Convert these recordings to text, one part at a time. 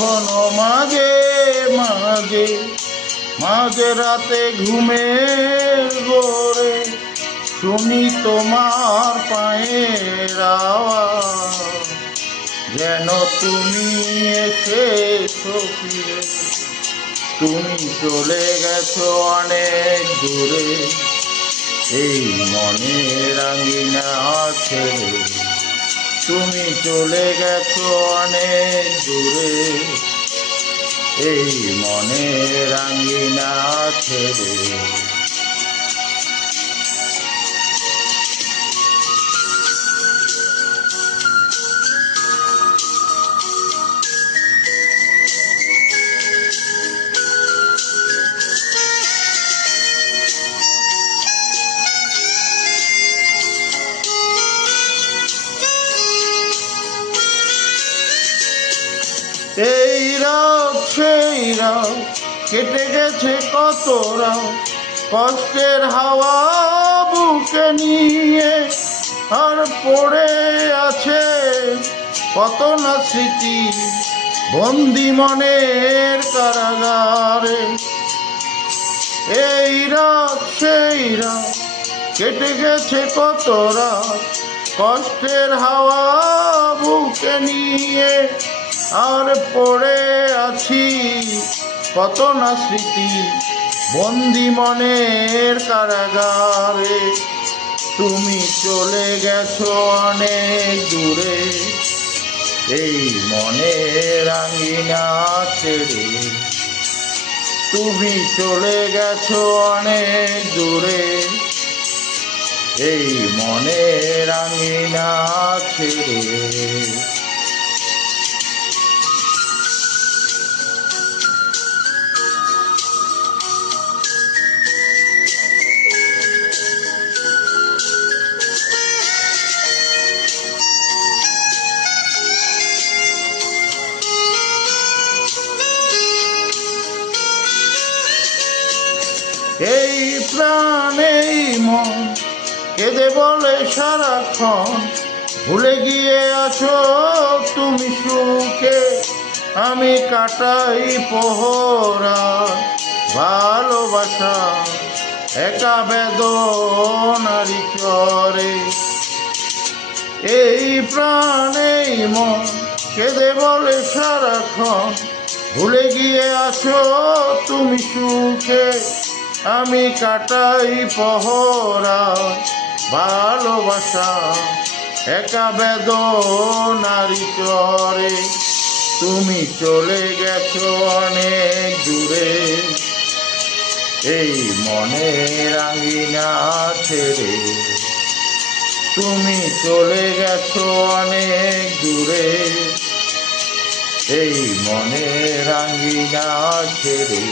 এখনো মাঝে মাঝে মাঝে রাতে ঘুমের ঘোরে শুনি তোমার পায়ের আওয়াজ, যেন তুমি এসেছো ফিরে। তুমি চলে গেছো অনেক দূরে, এই মনের আঙিনা ছেড়ে। তুমি চলে গেছো অনেক দূরে, এই মনের আঙিনা ছেড়ে। এই রাত সেই রাত কেটে গেছে কত রাত, কষ্টের হাওয়া বুকে নিয়ে, আর পড়ে আছে কত না স্মৃতি বন্দি মনের কারাগারে। এই রাত সেই রাত কেটে গেছে কত রাত, কষ্টের হাওয়া বুকে নিয়ে, আর পড়ে আছি কত না স্মৃতি বন্দি মনের কারাগারে। তুমি চলে গেছো অনেক দূরে, এই মনের আঙিনা ছেড়ে। তুমি চলে গেছো অনেক দূরে, এই মনের আঙিনা ছেড়ে। এই প্রাণ এই মন কেঁদে বলে সারাক্ষণ, ভুলে গিয়ে আছো তুমি সুখে। আমি কাটাই পোহরা ভালোবাসা একা বেদনারি চরে। এই প্রাণ এই মন কেঁদে বলে সারাক্ষণ, ভুলে গিয়ে আছো তুমি সুখে। আমি কাটাই পহরা ভালোবাসা একা বেদনারি চরে। তুমি চলে গেছো অনেক দূরে, এই মনের আঙিনা ছেড়ে। তুমি চলে গেছো অনেক দূরে, এই মনের আঙিনা ছেড়ে।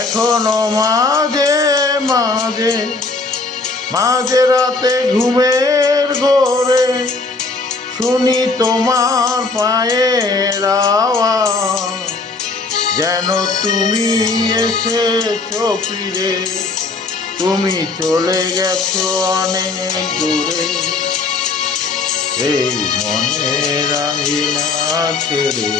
এখনো মাঝে মাঝে মাঝে রাতে ঘুমের ঘোরে শুনি তোমার পায়ের আওয়াজ, যেন তুমি এসেছো ফিরে। তুমি চলে গেছো অনেক দূরে, এই মনের আঙিনা ছেড়ে।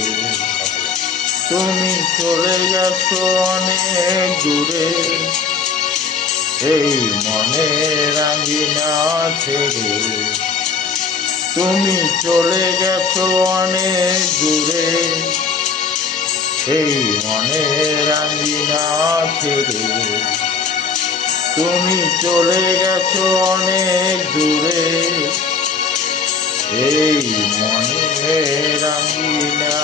তুমি চলে গেছো অনেক দূরে, এই মনের আঙিনা ছেড়ে। তুমি চলে গেছো অনেক দূরে, এই মনের আঙিনা ছেড়ে। তুমি চলে গেছো অনেক দূরে, এই মনের আঙিনা